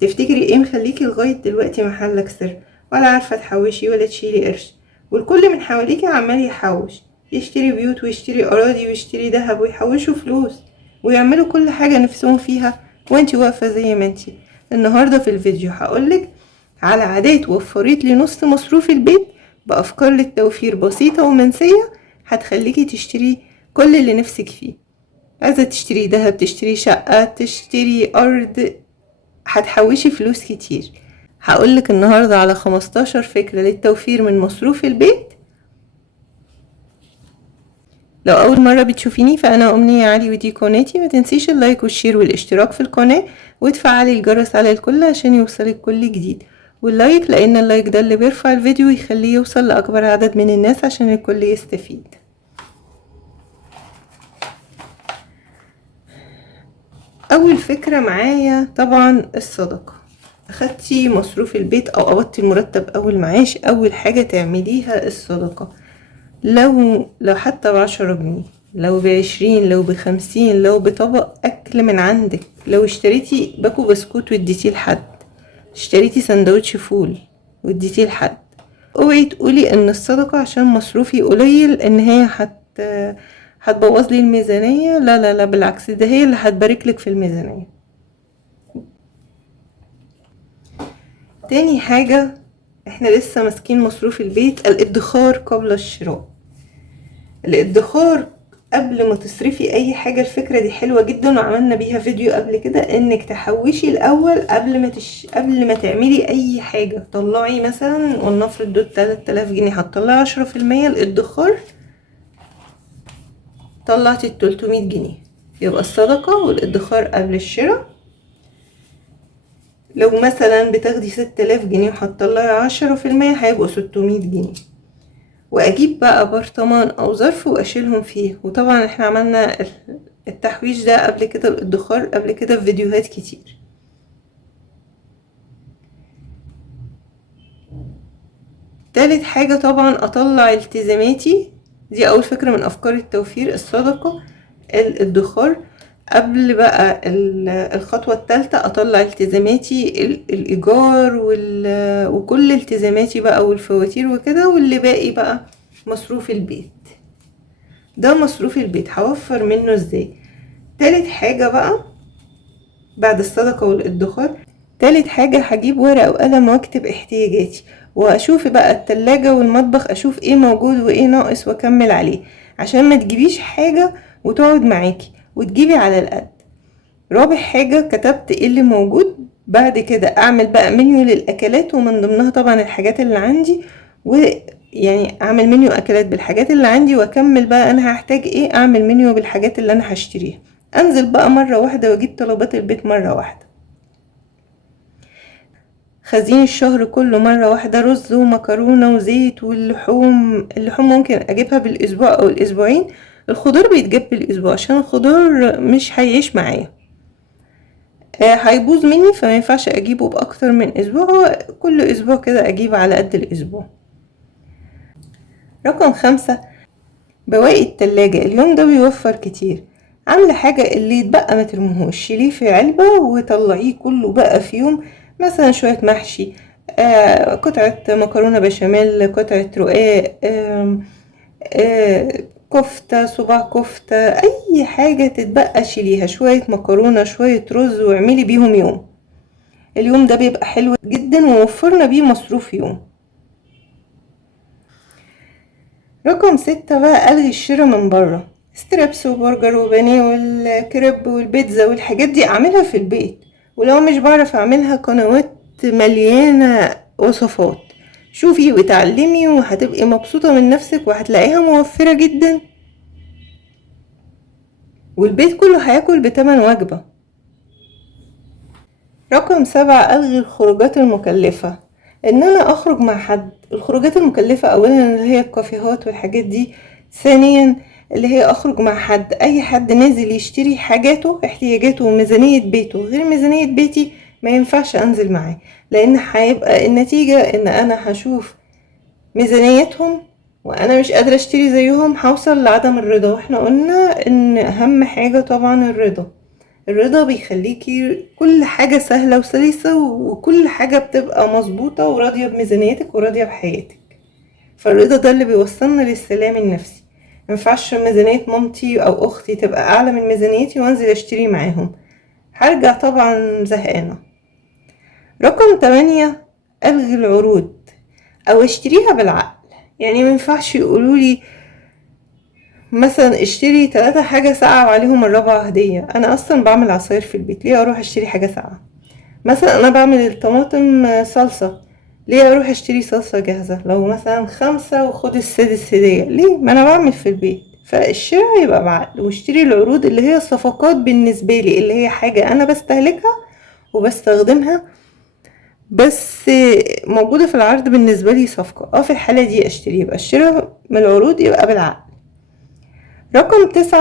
تفتكري ايه مخليكي لغاية دلوقتي محلك سر، ولا عارفة تحوشي ولا تشيلي قرش؟ والكل من حواليكي عمال يحوش، يشتري بيوت ويشتري اراضي ويشتري ذهب ويحوشوا فلوس ويعملوا كل حاجة نفسهم فيها، وانتي واقفة زي ما انتي. النهاردة في الفيديو هقولك على عادات وفرت لي نص مصروف البيت بأفكار للتوفير بسيطة ومنسية، هتخليكي تشتري كل اللي نفسك فيه. عايزة تشتري دهب، تشتري شقة، تشتري أرض، هتحوشي فلوس كتير. هقولك النهاردة على 15 فكرة للتوفير من مصروف البيت. لو أول مرة بتشوفيني فأنا أمنية علي ودي قناتي. ما تنسيش اللايك والشير والاشتراك في القناة وتفعلي الجرس على الكل عشان يوصلك كل جديد. واللايك لأن اللايك ده اللي بيرفع الفيديو ويخليه يوصل لأكبر عدد من الناس عشان الكل يستفيد. أول فكرة معايا طبعا الصدقة. أخدتي مصروف البيت أو قبضتي المرتب أول معاش، أول حاجة تعمليها الصدقة. لو حتى ب10 جنيه، لو ب20، لو ب50، لو بطبق أكل من عندك، لو اشتريتي باكو بسكوت واديتيه لحد، اشتريتي سندوتش فول واديتيه لحد. اوعي تقولي ان الصدقة عشان مصروفي قليل ان هي هتبوظ لي الميزانية. لا لا لا، بالعكس، ده هي اللي هتباركلك في الميزانية. تاني حاجة، احنا لسه ماسكين مصروف البيت، الادخار قبل الشراء. الادخار قبل ما تصرفي اي حاجة. الفكرة دي حلوة جدا وعملنا بيها فيديو قبل كده، انك تحوشي الاول قبل ما تعملي اي حاجة. طلعي مثلا، ولنفرض دول 3000 جنيه، هتطلعي 10%. الادخار طلعتي 300 جنيه، يبقى الصدقة والادخار قبل الشراء. لو مثلا بتاخدي 6000 جنيه وهتطلعي 10%، هيبقوا 600 جنيه. واجيب بقى برطمان او ظرف واشيلهم فيه. وطبعا احنا عملنا التحويش ده قبل كده، الادخار قبل كده في فيديوهات كتير. تالت حاجة طبعا اطلع التزاماتي. دي اول فكرة من افكار التوفير، الصدقة، الادخار. قبل بقى الخطوة الثالثة اطلع التزاماتي، الايجار وكل التزاماتي بقى والفواتير وكده، واللي باقي بقى مصروف البيت. ده مصروف البيت هوفر منه ازاي؟ تالت حاجة بقى بعد الصدقة والادخار، تالت حاجة هجيب ورقة وقلم واكتب احتياجاتي، واشوف بقى التلاجة والمطبخ، اشوف ايه موجود وايه ناقص واكمل عليه، عشان ما تجيبيش حاجة وتقعد معاكي وتجيبي على القد. رابع حاجة كتبت ايه اللي موجود. بعد كده اعمل بقى منيو للاكلات، ومن ضمنها طبعا الحاجات اللي عندي، ويعني اعمل منيو اكلات بالحاجات اللي عندي، واكمل بقى انا هحتاج ايه، اعمل منيو بالحاجات اللي انا هشتريها. انزل بقى مرة واحدة واجيب طلبات البيت مرة واحدة. خزين الشهر كله مرة واحدة، رز ومكرونة وزيت واللحوم. اللحوم ممكن اجيبها بالاسبوع او الاسبوعين. الخضار بيتجاب بالاسبوع عشان الخضار مش هيعيش معايا، هيبوظ مني، فما ينفعش اجيبه باكتر من اسبوع. كل اسبوع كده اجيب على قد الاسبوع. رقم 5، بواقي التلاجة. اليوم ده بيوفر كتير. عاملة حاجة اللي يتبقى ما ترموهوش، شيليه في علبة وطلعيه كله بقى في يوم. مثلا شوية محشي، قطعة مكرونة بشاميل، قطعة رقاق، كفتة، صباع كفتة، اي حاجة تتبقى شيليها. شوية مكرونة، شوية رز، واعملي بيهم يوم. اليوم ده بيبقى حلو جدا ووفرنا بيه مصروف يوم. رقم 6 بقى، الغي الشراء من بره. ستريبس وبرجر وبانيه والكريب والبيتزا والحاجات دي اعملها في البيت. ولو مش بعرف اعملها، قنوات مليانة وصفات، شوفي وتعلمي وهتبقي مبسوطة من نفسك وهتلاقيها موفرة جدا، والبيت كله هياكل بتمن وجبة. رقم 7، الغي الخروجات المكلفة. ان انا اخرج مع حد. الخروجات المكلفة اولا اللي هي الكافيهات والحاجات دي، ثانيا اللي هي اخرج مع حد، اي حد نازل يشتري حاجاته، احتياجاته وميزانية بيته غير ميزانية بيتي، ما ينفعش انزل معاه. لان هيبقى النتيجة ان انا هشوف ميزانيتهم وانا مش قادرة اشتري زيهم، هوصل لعدم الرضا. واحنا قلنا ان اهم حاجة طبعا الرضا. الرضا بيخليكي كل حاجة سهلة وسلسة، وكل حاجة بتبقى مظبوطة وراضية بميزانيتك وراضية بحياتك. فالرضا ده اللي بيوصلنا للسلام النفسي. مينفعش ميزانية مامتي او اختي تبقى اعلى من ميزانيتي وانزل اشتري معاهم، هرجع طبعا زهقانة. رقم 8، الغي العروض او اشتريها بالعقل. يعني مينفعش يقولولي مثلا اشتري 3 حاجة ساقعة وعليهم الرابعة هدية. انا اصلا بعمل عصاير في البيت، ليه اروح اشتري حاجة ساقعة؟ مثلا انا بعمل الطماطم صلصة، ليه اروح اشتري صلصة جاهزة؟ لو مثلا 5 وخد السادس هدية، ليه؟ ما انا بعمل في البيت. فالشراء يبقى بعقل، واشتري العروض اللي هي صفقات بالنسبة لي، اللي هي حاجة انا بستهلكها وبستخدمها بس موجودة في العرض بالنسبة لي صفقة، في الحالة دي اشتري. يبقى الشراء من العروض يبقى بالعقل. رقم 9،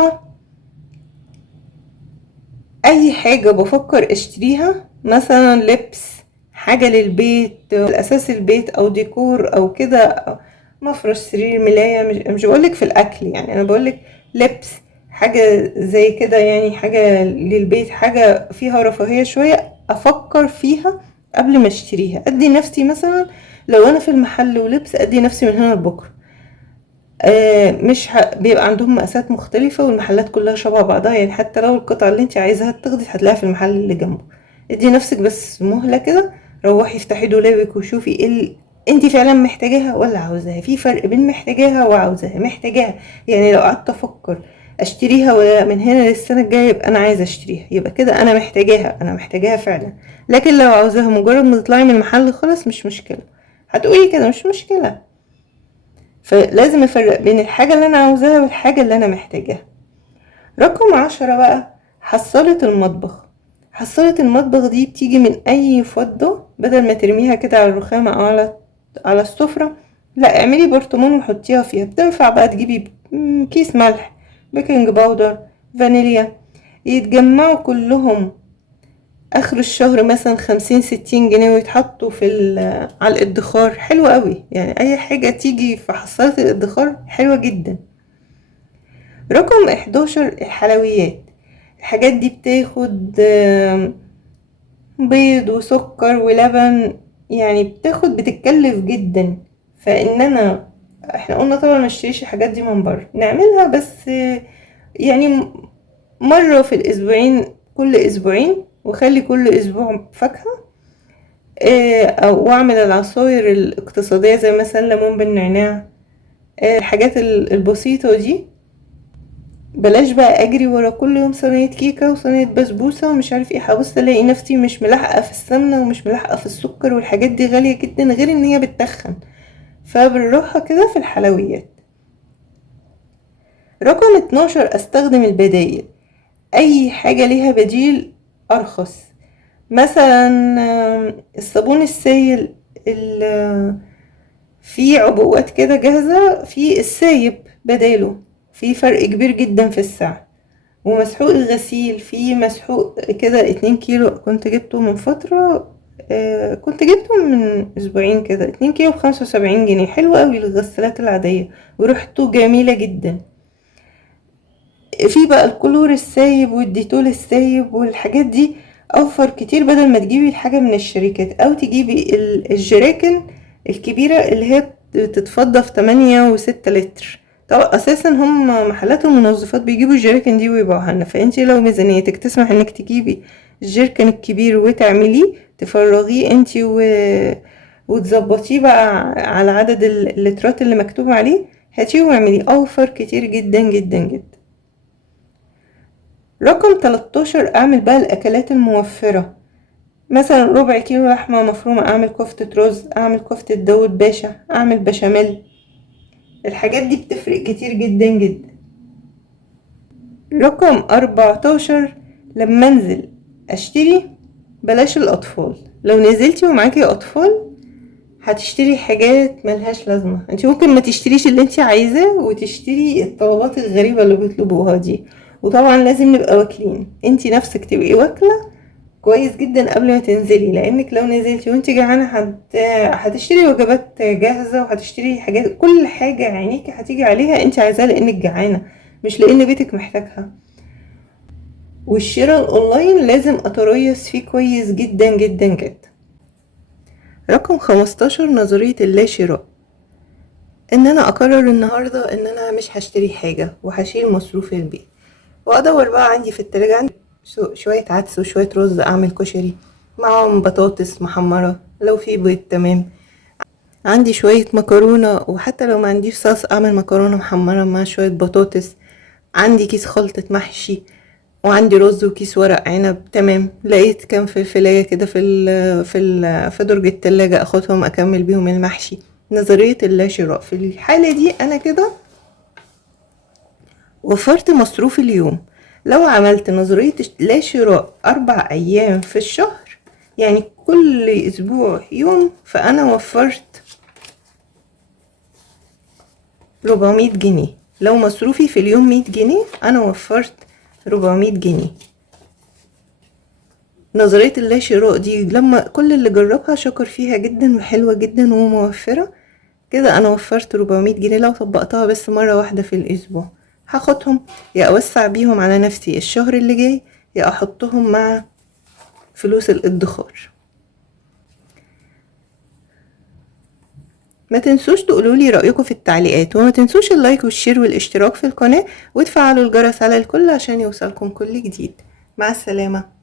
اي حاجة بفكر اشتريها، مثلا لبس، حاجة للبيت، الاساس البيت او ديكور او كده، مفرش، سرير، ملاية، مش بقولك في الاكل، يعني انا بقولك لبس، حاجة زي كده، يعني حاجة للبيت، حاجة فيها رفاهية شوية، افكر فيها قبل ما اشتريها. ادي نفسي مثلا لو انا في المحل ولبس، ادي نفسي من هنا لبكره. مش بيبقى عندهم مقاسات مختلفة والمحلات كلها شبه بعضها، يعني حتى لو القطعة اللي انت عايزاها تاخدي هتلاقيها في المحل اللي جنبه. ادي نفسك بس مهلة كده، روحي افتحي دولابك وشوفي ايه انت فعلا محتاجاها ولا عاوزاها. في فرق بين محتاجاها وعاوزاها. محتاجاها يعني لو قعدت افكر اشتريها ولا من هنا للسنة الجاية، يبقى انا عايزة اشتريها، يبقى كده انا محتاجاها، انا محتاجاها فعلا. لكن لو عاوزاها مجرد ما تطلعي من المحل خلاص، مش مشكلة، هتقولي كده مش مشكلة. فلازم افرق بين الحاجة اللي انا عاوزاها والحاجة اللي انا محتاجاها. رقم 10 بقى، حصالة المطبخ. حصالة المطبخ دي بتيجي من اي فضة، بدل ما ترميها كده على الرخامة او على السفرة، لا اعملي برطمان وحطيها فيها. بتنفع بقى تجيبي كيس ملح، بيكنج باودر، فانيليا، يتجمعوا كلهم اخر الشهر مثلا 50-60 جنيه، ويتحطوا على الادخار. حلو قوي، يعني اي حاجة تيجي في حصالة الادخار حلوة جدا. رقم 11، الحلويات. الحاجات دي بتاخد بيض وسكر ولبن، يعني بتتكلف جدا. احنا قلنا طبعا مشتريش الحاجات دي من بره، نعملها بس يعني مرة في الاسبوعين، كل اسبوعين، وخلي كل اسبوع فاكهة. او اعمل العصاير الاقتصادية زي مثلا ليمون بالنعناع. الحاجات البسيطة دي، بلاش بقى اجري ورا كل يوم صينية كيكة وصينية بسبوسة ومش عارف ايه. هبص الاقي نفسي مش ملاحقة في السمنة ومش ملاحقة في السكر، والحاجات دي غالية جدا، غير ان هي بتتخن. فبالراحة كده في الحلويات. رقم 12، استخدم البدايل. اي حاجة ليها بديل ارخص، مثلا الصابون السائل، في عبوات كده جاهزة، في السايب بداله، في فرق كبير جدا في السعر. ومسحوق الغسيل، في مسحوق كده 2 كيلو، كنت جبته من فترة، كنت جبته من اسبوعين كده، 2 كيلو ب75 جنيه. حلو قوي للغسالات العادية وريحته جميلة جدا. في بقى الكلور السايب والديتول السايب والحاجات دي اوفر كتير، بدل ما تجيبي الحاجة من الشركات او تجيبي الجراكن الكبيرة اللي هي تتفضى في 8 و6 لتر. طبعا اساسا هم محلات المنظفات بيجيبوا الجراكن دي ويبيعوها لنا. فانتي لو ميزانيتك تسمح انك تجيبي الجركن الكبير وتعمليه، تفرغيه انتي وتظبطيه بقى على عدد اللترات اللي مكتوب عليه، هاتيه واعمليه، اوفر كتير جدا جدا جدا. رقم 13، اعمل بقى الاكلات الموفرة، مثلا ربع كيلو لحمة مفرومة، اعمل كفتة رز، اعمل كفتة داود باشا، اعمل بشاميل. الحاجات دي بتفرق كتير جدا جدا. رقم 14، لما انزل اشتري بلاش الاطفال. لو نزلتي ومعاكي اطفال هتشتري حاجات ملهاش لازمة. انت ممكن ما تشتريش اللي انت عايزاه وتشتري الطلبات الغريبة اللي بيطلبوها دي. وطبعا لازم نبقى واكلين، انت نفسك تبقي واكلة كويس جدا قبل ما تنزلي، لانك لو نزلتي وانت جعانة هتشتري وجبات جاهزة، وهتشتري حاجات، كل حاجة عينيكي هتيجي عليها انت عايزاها لانك جعانة، مش لان بيتك محتاجها. والشراء الاونلاين لازم اتريث فيه كويس جدا جدا جدا. رقم 15 نظرية اللا شراء. ان انا اقرر النهاردة ان انا مش هشتري حاجة وهشيل مصروف البيت، وادور بقى عندي في التلاجة عندي شوية عدس وشوية رز اعمل كشري معاهم بطاطس محمرة، لو في بيض تمام، عندي شوية مكرونة، وحتى لو ما عنديش صوص اعمل مكرونة محمرة مع شوية بطاطس، عندي كيس خلطة محشي، وعندي رز وكيس ورق عنب تمام، لقيت كام فلفلاية كده في درج التلاجة اخدهم اكمل بيهم المحشي. نظرية اللا شراء في الحالة دي انا كده وفرت مصروف اليوم. لو عملت نظرية لا شراء 4 ايام في الشهر، يعني كل اسبوع يوم، فانا وفرت 400 جنيه. لو مصروفي في اليوم 100 جنيه انا وفرت 400 جنيه. نظرية اللا شراء دي لما كل اللي جربها شكر فيها جدا وحلوة جدا وموفرة، كده انا وفرت 400 جنيه. لو طبقتها بس مرة واحدة في الاسبوع هاخدهم يا اوسع بيهم على نفسي الشهر اللي جاي، يا احطهم مع فلوس الادخار. ما تنسوش تقولولي رأيكم في التعليقات، وما تنسوش اللايك والشير والاشتراك في القناة، وتفعلوا الجرس على الكل عشان يوصلكم كل جديد. مع السلامة.